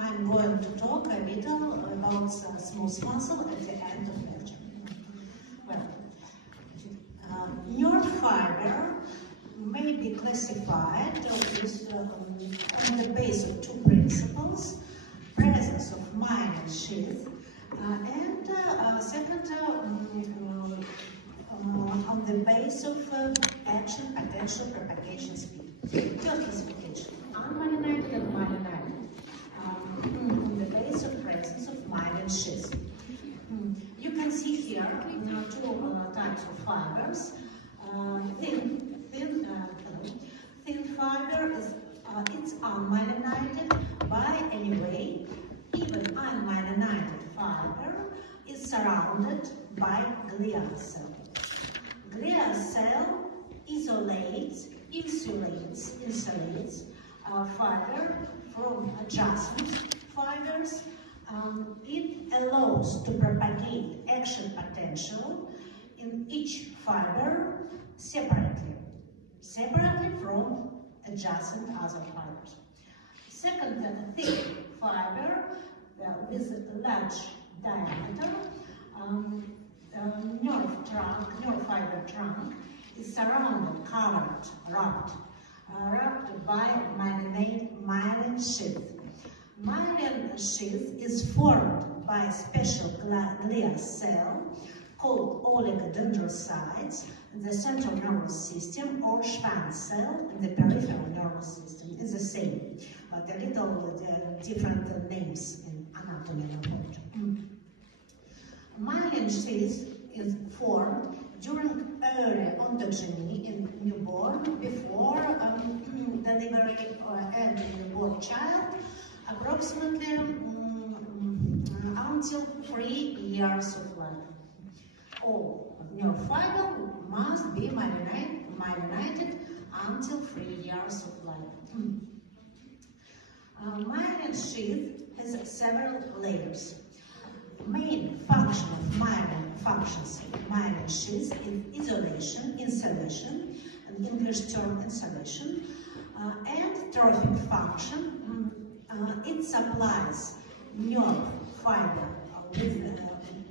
I'm going to talk a little about smooth muscle at the end of lecture. Well, nerve fiber may be classified on the basis of two principles: presence of myelin sheath and second on the basis of action potential propagation speed. Third classification: unmyelinated and myelinated, on the basis of presence of myelin sheath. You can see here two types of fibers. Thin fiber is it's unmyelinated by any way. Even unmyelinated fiber is surrounded by glial cell. Glial cell insulates fiber from adjacent fibers. It allows to propagate action potential in each fiber separately from adjacent other fibers. Second, thick fiber with large diameter, nerve fiber trunk is surrounded, wrapped by myelin sheath. Myelin sheath is formed by a special glial cell called oligodendrocytes in the central nervous system, or Schwann cell in the peripheral nervous system. It's the same, but a little different names in anatomy and pathology. Myelin sheath is formed during early ontogeny in newborn, before delivery and newborn child, approximately until 3 years of life. All nerve fiber must be myelinated until 3 years of life. Myelin sheath has several layers. Main function of myelin sheath is isolation, insulation, an English term insulation, and trophic function. It supplies nerve fiber with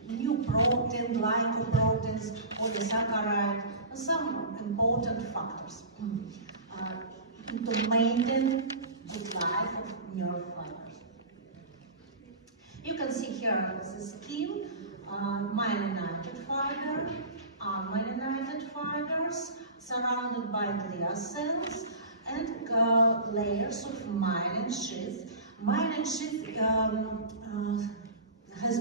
new protein, glycoproteins, polysaccharide, some important factors to maintain the life of nerve fibers. You can see here the scheme: myelinated fiber, unmyelinated fibers surrounded by glial cells, and layers of myelin sheath. Myelin sheath has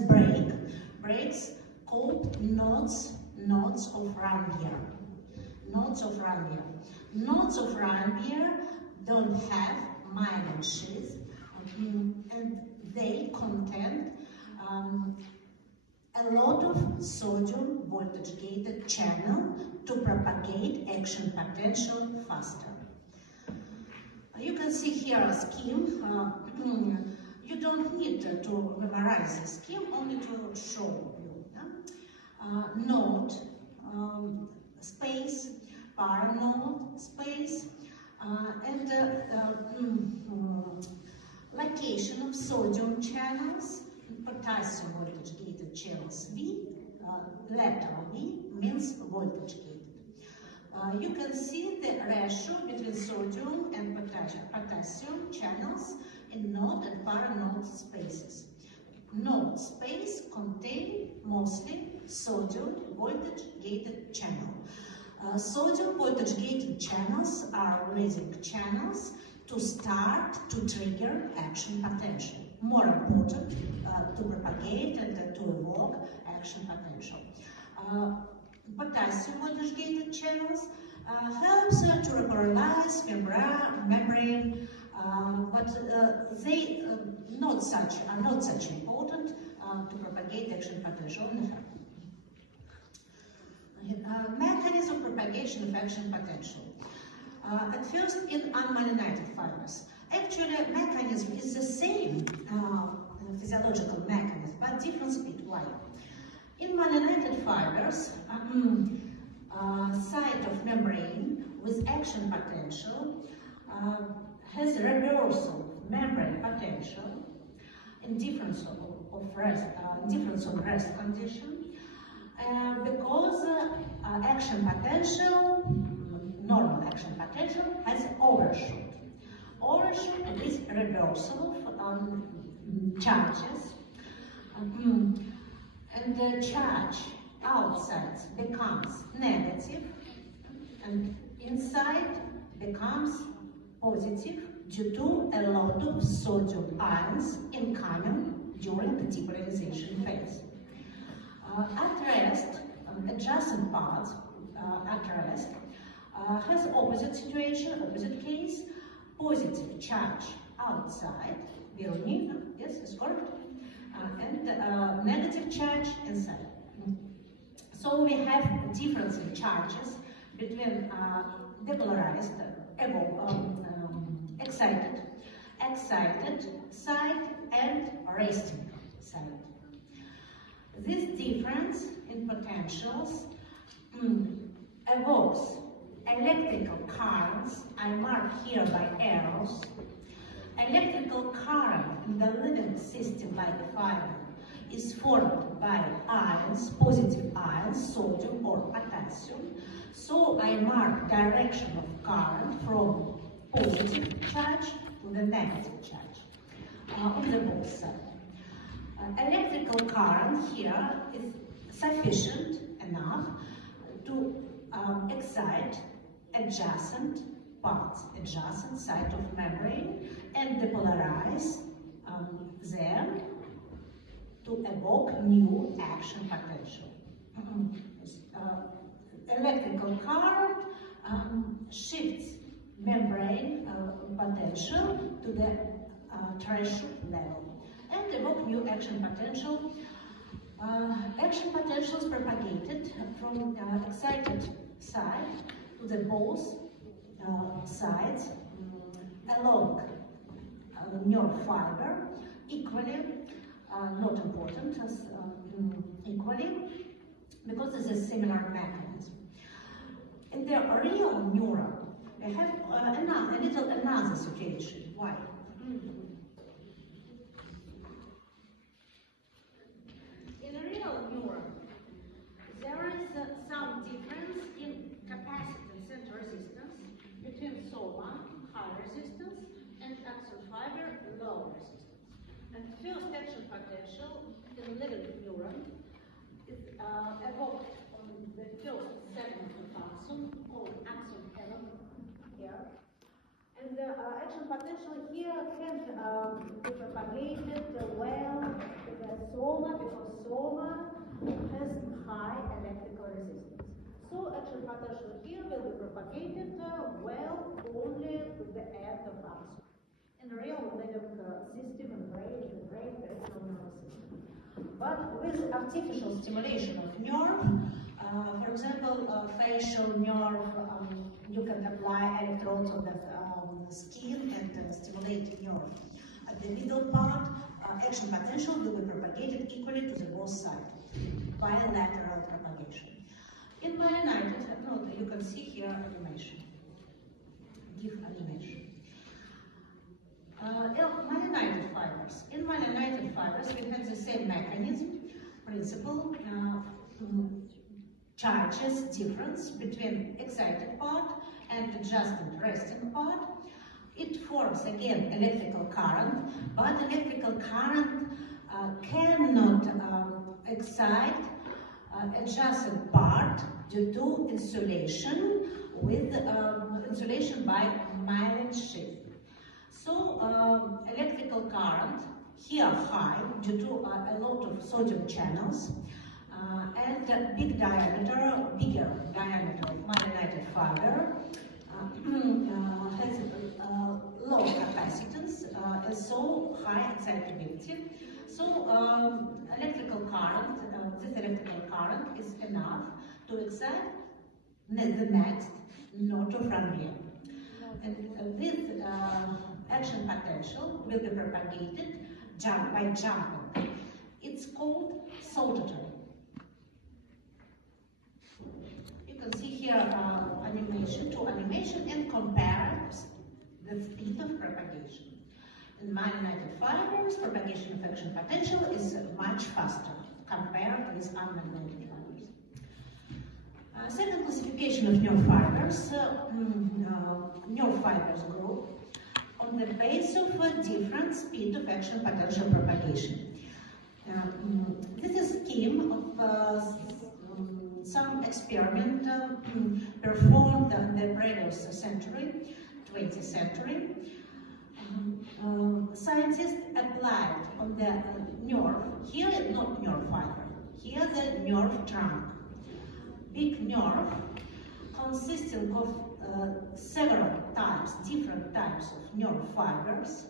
breaks called nodes of Ranvier. Nodes of Ranvier don't have myelin sheath, and they contain a lot of sodium voltage-gated channel to propagate action potential faster. You can see here a scheme. You don't need to memorize the scheme, only to show you. Node space, paranode space, and location of sodium channels, potassium voltage-gated channels V, letter V means voltage-gated. You can see the ratio between sodium and potassium channels in node and paranode spaces. Node space contain mostly sodium voltage-gated channel. Sodium voltage-gated channels are releasing channels to start to trigger action potential. More important, to propagate and to evoke action potential. Potassium voltage-gated channels helps to repolarize membrane, but they are not such important to propagate action potential. Mechanism of propagation of action potential. At first, in unmyelinated fibers. Actually, mechanism is the same physiological mechanism, but different speed. Why? In myelinated fibers, site of membrane with action potential has reversal membrane potential, indifference of rest condition, because action potential, normal action potential, has overshoot. Overshoot is reversal of charges, and the charge outside becomes negative, and inside becomes positive due to a lot of sodium ions incoming during the depolarization phase. At rest, adjacent parts at rest has opposite situation, opposite case, positive charge outside, Veronique, yes, is correct, and negative charge inside. So we have difference in charges between depolarized, excited side and resting side. This difference in potentials evokes electrical currents, I mark here by arrows. Electrical current in the living system like fiber is formed by ions, positive ions, sodium or potassium. So I mark direction of current from positive charge to the negative charge on the both sides. Electrical current here is sufficient enough to excite adjacent parts, adjacent side of membrane, and depolarize them to evoke new action potential. Electrical current shifts membrane potential to the threshold level and evoke new action potential. Action potentials propagated from excited side to the both sides along nerve fiber equally, not important as equally, because it's a similar mechanism. In the real neuron, we have another situation. Why? In a real neuron, there is some difference in capacitance and resistance between soma, high resistance, and axon fiber, low resistance. And first action potential in living neuron is evoked on the first segment of axon, called axon 11 here. And the action potential here can be propagated well to the soma, because soma has high electrical resistance. So action potential here will be propagated well only with the end of axon. In real living system and brain, there is no nervous system. But with artificial stimulation of nerve, for example, facial nerve, you can apply electrodes on the skin and stimulate nerve. At the middle part, action potential will be propagated equally to the both sides, bilateral propagation. In myelinated, you can see here animation. Give animation. Myelinated fibers. In myelinated fibers, we have the same mechanism, principle, charges difference between excited part and adjacent resting part. It forms again electrical current, but electrical current cannot excite adjacent part due to insulation with insulation by myelin sheath. So electrical current here high due to a lot of sodium channels and bigger diameter of myelinated fiber has low capacitance and so high excitability. So electrical current, this electrical current is enough to excite the next node of Ranvier. And this action potential will be propagated by jumping. It's called saltatory. You can see here animation and compare the speed of propagation. In myelinated fibers, propagation of action potential is much faster compared with unmyelinated fibers. Second classification of nerve fibers, nerve fibers group on the basis of a different speed of action potential propagation. This is a scheme of some experiment performed in the previous century, 20th century. Scientists applied on the nerve, here not nerve fiber, here the nerve trunk. Big nerve consisting of several types, different types of nerve fibers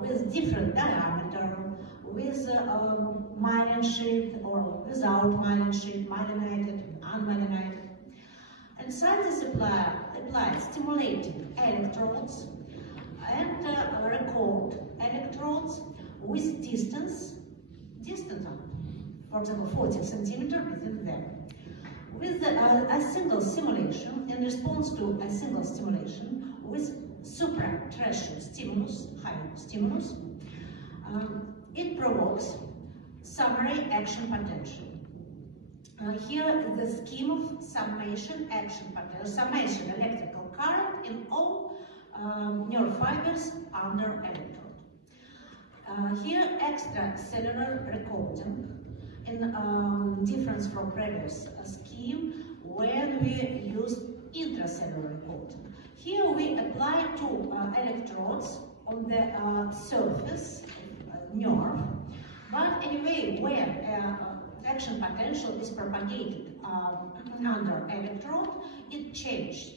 with different diameter, with myelin sheath or without myelin sheath, myelinated, unmyelinated. And scientists applied stimulating electrodes and record electrodes with distance, for example, 40 centimeters within them. With a single stimulation, in response to a single stimulation with supratracheal stimulus, high stimulus, it provokes summary action potential. Here the scheme of summation action potential, summation electrical current in all nerve fibers under electrode. Here extracellular recording in difference from previous scheme when we use intracellular recording. Here we apply two electrodes on the surface nerve, but anyway when action potential is propagated under electrode, it changes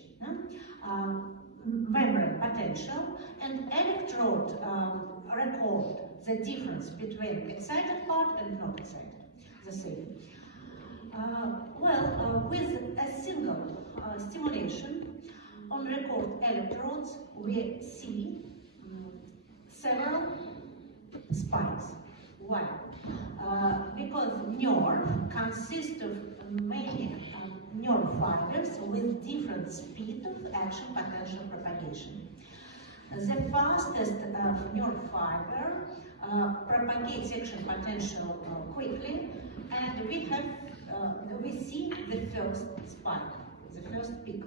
membrane potential, and electrode record the difference between excited part and not excited, the same. With a single stimulation on record electrodes, we see several spikes. Why? Because nerve consists of many nerve fibers with different speed of action potential propagation. The fastest nerve fiber propagates action potential quickly, and we see the first spike, the first peak.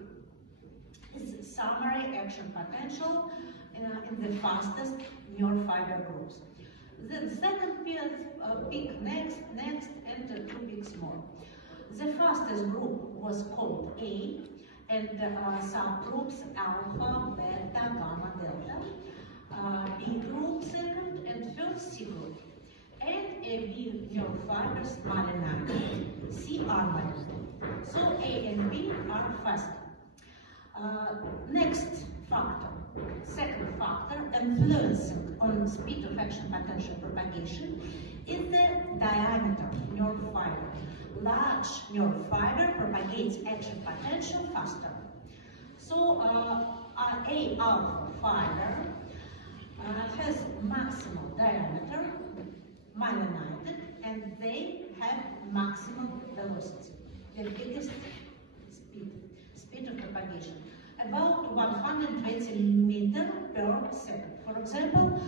It's summary action potential in the fastest nerve fiber groups. The second peak next, and two peaks more. The fastest group was called A, and subgroups alpha, beta, gamma, delta. B group second, and first C group. And B nerve fibers myelinated, C are myelinated. So A and B are faster. Next factor, second factor influencing on speed of action potential propagation is the diameter of nerve fiber. Large nerve fiber propagates action potential faster. So A alpha fiber has maximum diameter, myelinated, and they have maximum velocity, the biggest speed of propagation, about 120 meters per second. For example,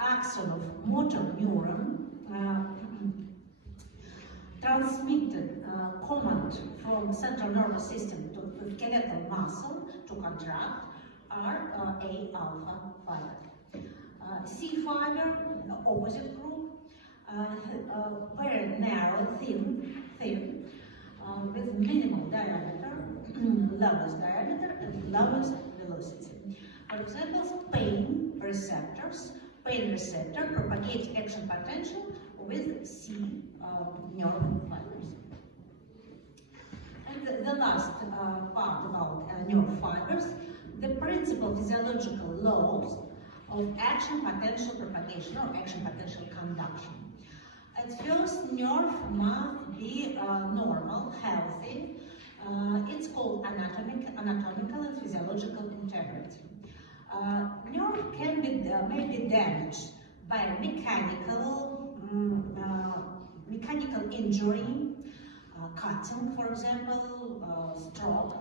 axon of motor neuron transmitted command from central nervous system to the skeletal muscle to contract are A alpha fiber. C fiber, the opposite group, very narrow, thin, with minimal diameter, lowest diameter, and lowest velocity. For example, pain receptor propagates action potential with C nerve fibers. And the last part about nerve fibers, the principal physiological laws of action potential propagation or action potential conduction. At first, nerve must be normal, healthy. It's called anatomical and physiological integrity. Nerve can be may be damaged by mechanical injury, cutting, for example, stroke,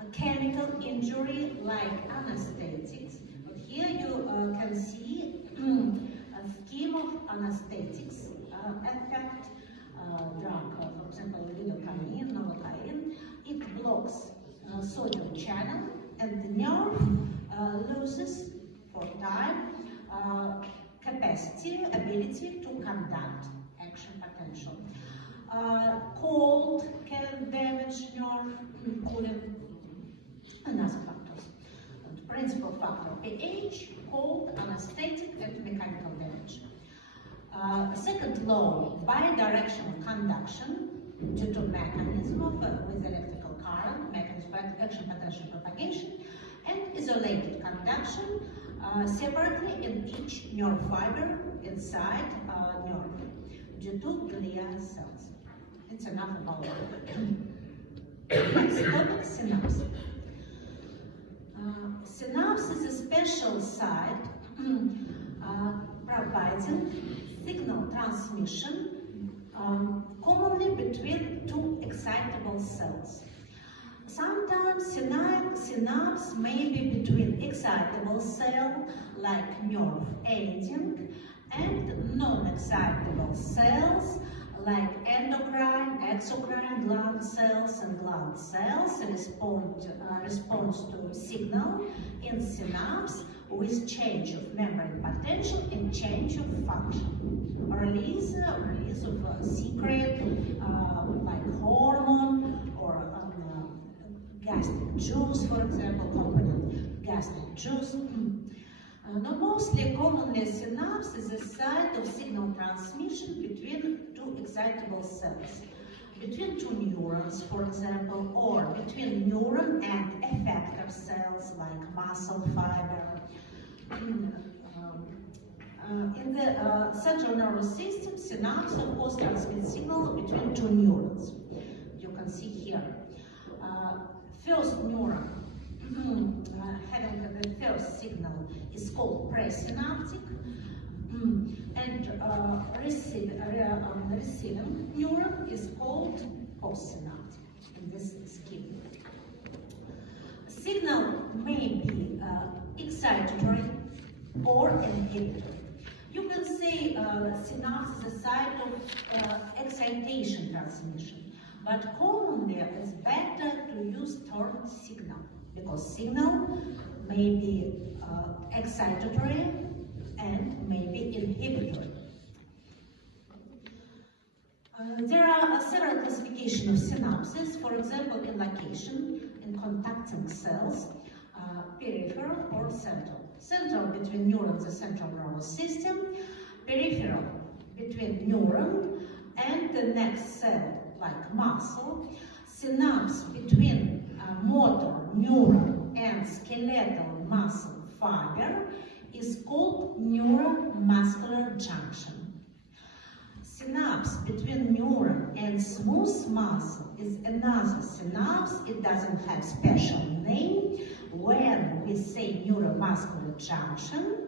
a chemical injury like anesthetics. But Here you can see a scheme of anesthetics effect, drug, for example, lidocaine, novocaine. It blocks sodium channel and the nerve loses for time ability to conduct action potential. Cold can damage nerve, cooling, and other factors. And principal factor, pH, cold, anesthetic, and mechanical damage. Second law, bidirectional conduction due to mechanism of with electrical current, mechanism of action potential propagation, and isolated conduction separately in each nerve fiber inside nerve due to glial cells. It's enough about it. Next topic, synapse. Synapse is a special site providing signal transmission commonly between two excitable cells. Sometimes synapse may be between excitable cell like nerve ending and non-excitable cells like endocrine, exocrine gland cells and gland cells responds to signal in synapse with change of membrane potential and change of function. Release of secret like hormone or gastric juice, for example, component gastric juice. Mostly commonly synapse is a site of signal transmission between two excitable cells, between two neurons, for example, or between neuron and effector cells like muscle fiber. In the central nervous system, synapse of course transmits signal between two neurons. You can see here. First neuron having the first signal is called presynaptic, and receiving neuron is called postsynaptic in this scheme. Signal may be excitatory or inhibitory. You can say synapse is a site of excitation transmission, but commonly it's better to use term signal, because signal may be excitatory and may be inhibitory. There are several classifications of synapses, for example, in location, in contacting cells, peripheral or central. Central between neurons, the central nervous system, peripheral between neuron and the next cell, like muscle, synapse between motor neuron and skeletal muscle fiber is called neuromuscular junction. Synapse between neuron and smooth muscle is another synapse. It doesn't have special name. When we say neuromuscular junction,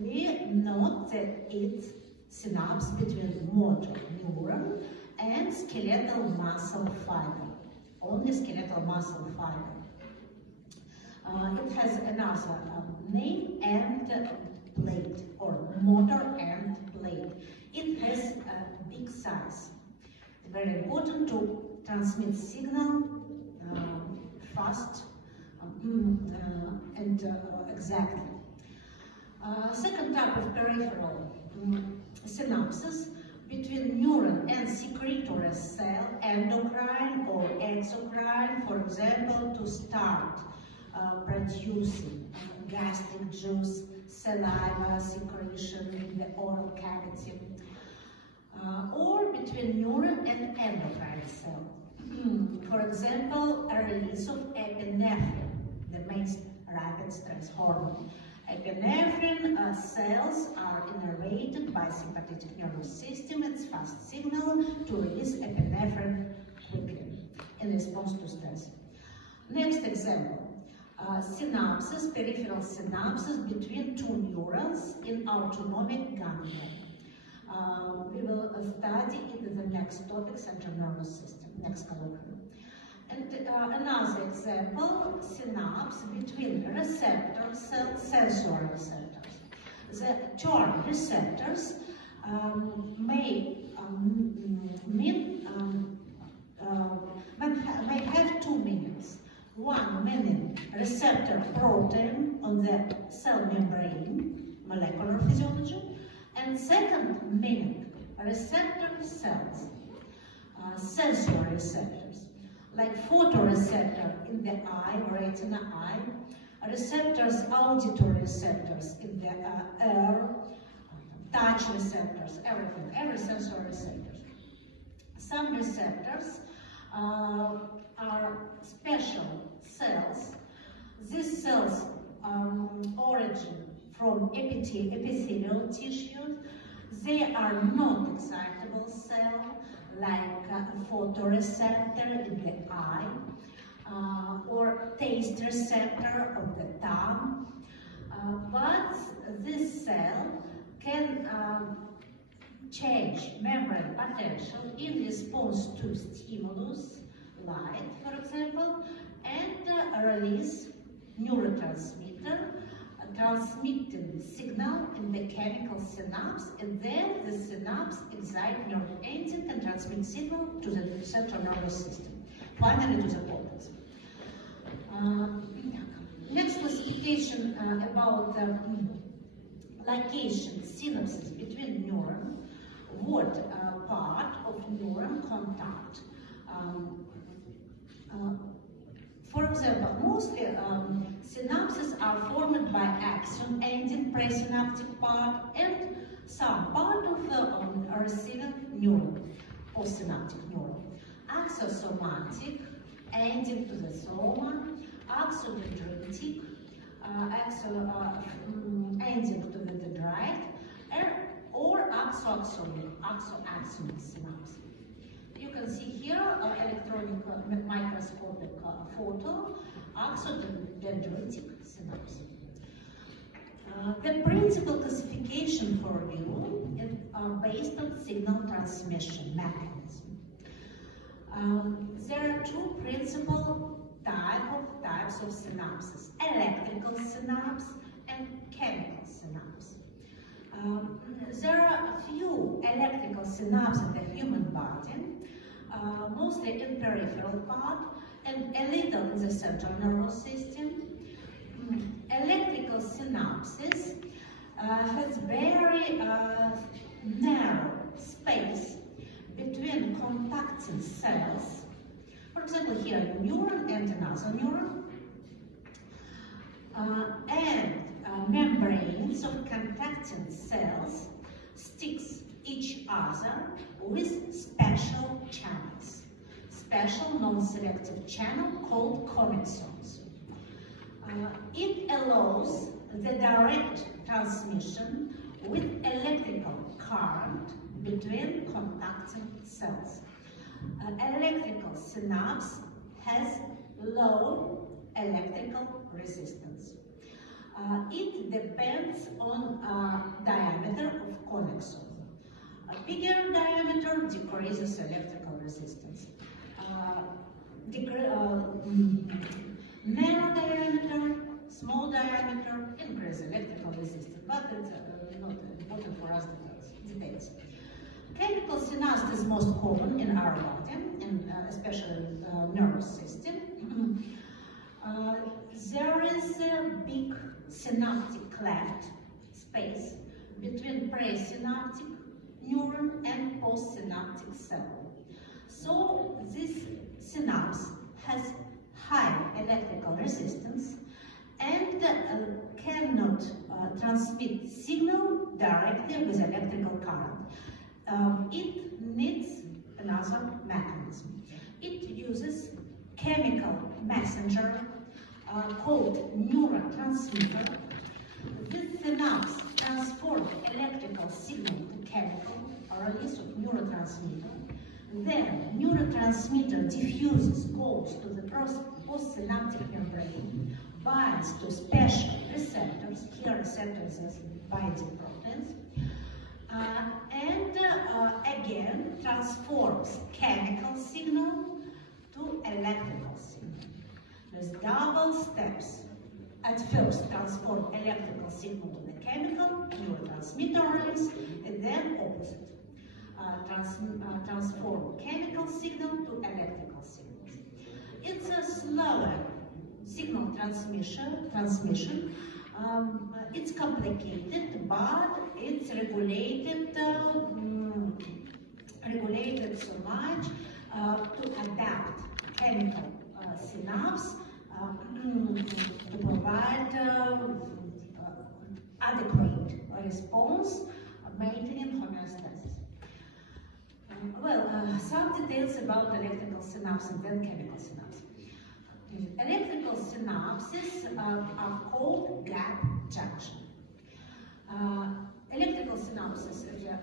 we note that it's synapse between motor neuron and skeletal muscle fiber, only skeletal muscle fiber. It has another name, end plate, or motor end plate. It has a big size. It's very important to transmit signal fast and exactly. Second type of peripheral synapses between neuron and secretory cell, endocrine or exocrine, for example, to start producing gastric juice, saliva secretion in the oral cavity, or between neuron and endocrine cell. For example, a release of epinephrine, the main rapid stress hormone. Epinephrine cells are innervated by sympathetic nervous system. It's fast signal to release epinephrine quickly in response to stress. Next example, synapses, peripheral synapses between two neurons in autonomic ganglion. We will study it in the next topic, central nervous system, next colloquium. And another example, synapse between receptor cells, sensory receptors. The term receptors may have two meanings. One meaning receptor protein on the cell membrane, molecular physiology, and second meaning receptor cells, sensory receptors, like photoreceptor in the eye, retina eye, receptors, auditory receptors in the ear, touch receptors, everything, every sensory receptors. Some receptors are special cells. These cells origin from epithelial tissue. They are not excitable cell like a photoreceptor in the eye or taste receptor on the tongue. But this cell can change membrane potential in response to stimulus, light, for example, and release neurotransmitter, transmitting signal in the chemical synapse, and then the synapse excite nerve ending and transmit signal to the central nervous system, finally to the cortex. Next classification about the location, synapses between neuron, what part of neuron contact. For example, mostly synapses are formed by axon ending presynaptic part and some part of the receiving neuron, postsynaptic neuron. Axosomatic, ending to the soma, axodendritic, ending to the dendrite, or axoaxonic synapse. You can see here electronic microscopic photo, axodendritic synapse. The principal classification for you is based on signal transmission mechanism. There are two principal types of synapses: electrical synapse and chemical synapse. There are a few electrical synapses in the human body, mostly in peripheral part and a little in the central nervous system. Electrical synapses has very narrow space between contacting cells. For example, here a neuron and another neuron, and membranes of contacting cells sticks each other with special channels, special non-selective channel called connexons. It allows the direct transmission with electrical current between contacting cells. Electrical synapse has low electrical resistance. It depends on diameter of connexon. A bigger diameter decreases electrical resistance. Narrow diameter, small diameter, increase electrical resistance, but it's not important for us details. Chemical synapse is most common in our body, and especially nervous system. There is a big synaptic cleft space between presynaptic neuron and postsynaptic cell. So this synapse has high electrical resistance and cannot transmit signal directly with electrical current. It needs another mechanism. It uses chemical messenger called neurotransmitter. This synapse transforms electrical signal to chemical release of neurotransmitter. Then neurotransmitter diffuses, goes to the postsynaptic membrane, binds to special receptors, here receptors as binding proteins, and again transforms chemical signal to electrical signal. There's double steps. At first, transform electrical signal to the chemical neurotransmitter release, and then opposite. Transform chemical signal to electrical signals. It's a slower signal transmission. It's complicated, but it's regulated so much to adapt chemical synapse to provide adequate response, maintaining homeostasis. Some details about electrical synapse and then chemical synapse. Electrical synapses are called gap junction. Electrical synapses is a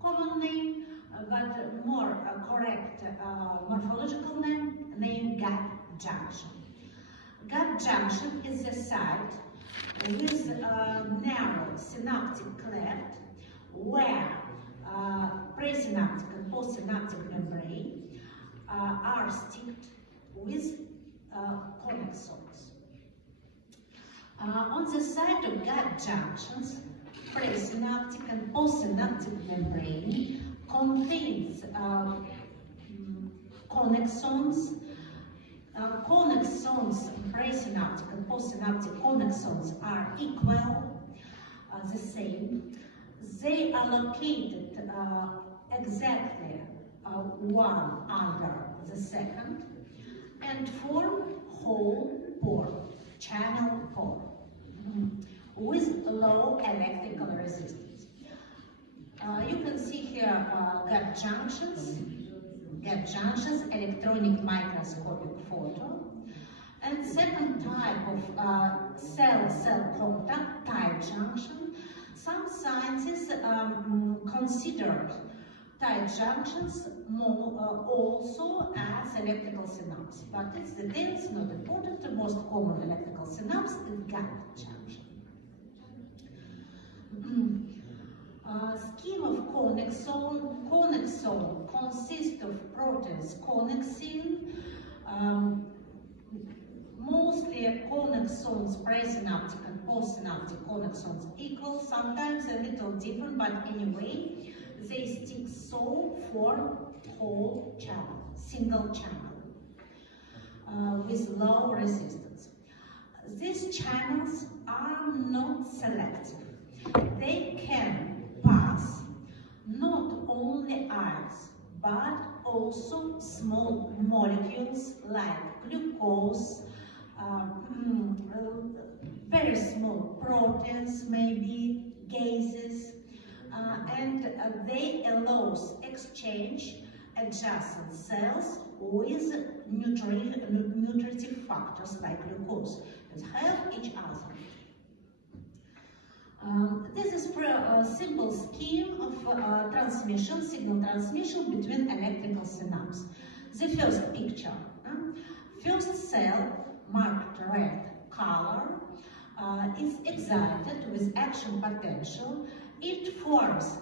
common name, but more correct morphological name gap junction. Gap junction is a site with a narrow synaptic cleft where presynaptic and postsynaptic membrane are sticked with connexons. On the side of gap junctions, presynaptic and postsynaptic membrane contains connexons. Connexons, presynaptic and postsynaptic connexons are equal, the same. They are located exactly one under the second and form whole pore, channel pore, with low electrical resistance. You can see here gap junctions, electronic microscopic photo. And second type of cell-cell contact, tight junction. Some scientists consider tight junctions also as electrical synapse, but its details not important. The most common electrical synapse is gap junction. Scheme of connexon. Connexon consists of proteins connexin. Mostly connexons, presynaptic and postsynaptic connexons equal, sometimes a little different, but anyway, they stick so for whole channel, single channel, with low resistance. These channels are not selective. They can pass not only ions, but also small molecules like glucose, very small proteins, maybe gases, and they allows exchange adjacent cells with nutritive factors like glucose that help each other. This is a simple scheme of transmission, signal transmission between electrical synapses. The first picture, first cell marked red color is excited with action potential. It forms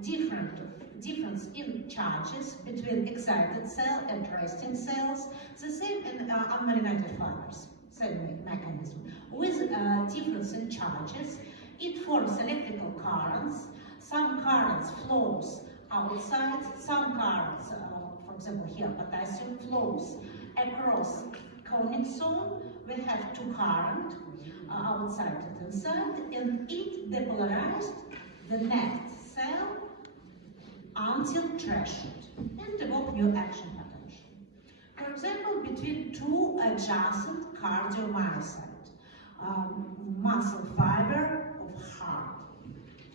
difference in charges between excited cell and resting cells, the same in unmarinated fibers, same mechanism. With difference in charges, it forms electrical currents. Some currents flows outside, some currents, for example here, potassium flows across connexon. We have two currents, outside and inside, and it depolarized the next cell until threshold and develop new action potential. For example, between two adjacent cardiomyocytes, muscle fiber of heart,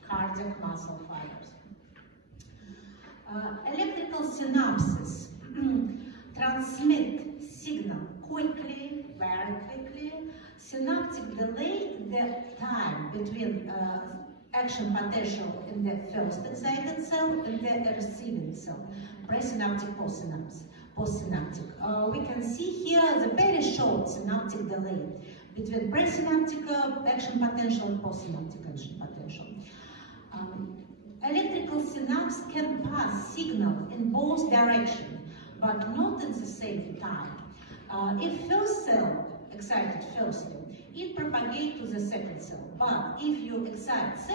cardiac muscle fibers. Electrical synapses transmit signal quickly, very quickly. Synaptic delay the time between action potential in the first excited cell and the receiving cell, presynaptic, postsynaptic. We can see here the very short synaptic delay between presynaptic action potential and postsynaptic action potential. Electrical synapse can pass signal in both directions, but not at the same time. If first cell excited firstly, it propagates to the second cell. But if you excite